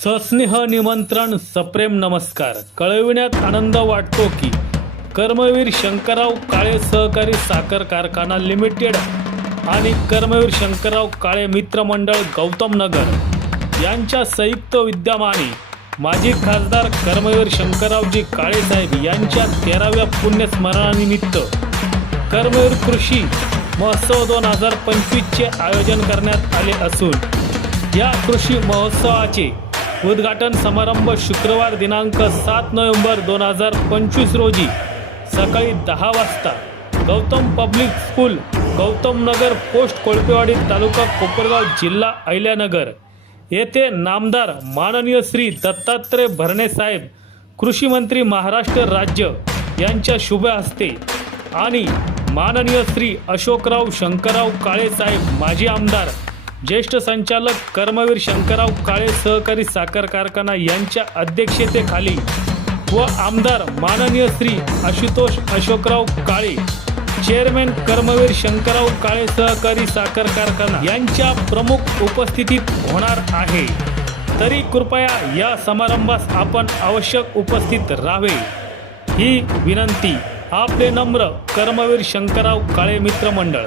सस्नेह निमंत्रण सप्रेम नमस्कार. कळविण्यात आनंद वाटतो की कर्मवीर शंकरराव काळे सहकारी साखर कारखाना लिमिटेड आणि कर्मवीर शंकरराव काळे मित्रमंडळ गौतम नगर यांच्या संयुक्त विद्यमाने माजी खासदार कर्मवीर शंकररावजी काळेसाहेब यांच्या तेराव्या पुण्यस्मरणानिमित्त कर्मवीर कृषी महोत्सव दोन हजार पंचवीसचे आयोजन करण्यात आले असून या कृषी महोत्सवाचे उद्घाटन समारंभ शुक्रवार दिनांक सात नोव्हेंबर दोन हजार पंचवीस रोजी सकाळी दहा वाजता. Gautam public school Gautam Nagar post Kolpewadi taluka Kopargaon जिल्हा अहिल्यानगर. येथे नामदार माननीय श्री दत्तात्रय भरणे साहेब कृषी मंत्री महाराष्ट्र राज्य यांच्या शुभ हस्ते आणि माननीय श्री अशोकराव शंकरराव काळे साहेब माजी आमदार ज्येष्ठ संचालक कर्मवीर शंकरराव काळे सहकारी साखर कारखाना यांच्या अध्यक्षतेखाली व आमदार माननीय श्री आशुतोष अशोकराव काळे चेअरमॅन कर्मवीर शंकरराव काळे सहकारी साखर कारखाना यांच्या प्रमुख उपस्थितीत होणार आहे. तरी कृपया या समारंभास आपण आवश्यक उपस्थित राहावे. ही विनंती आपले नम्र कर्मवीर शंकरराव काळे मित्रमंडळ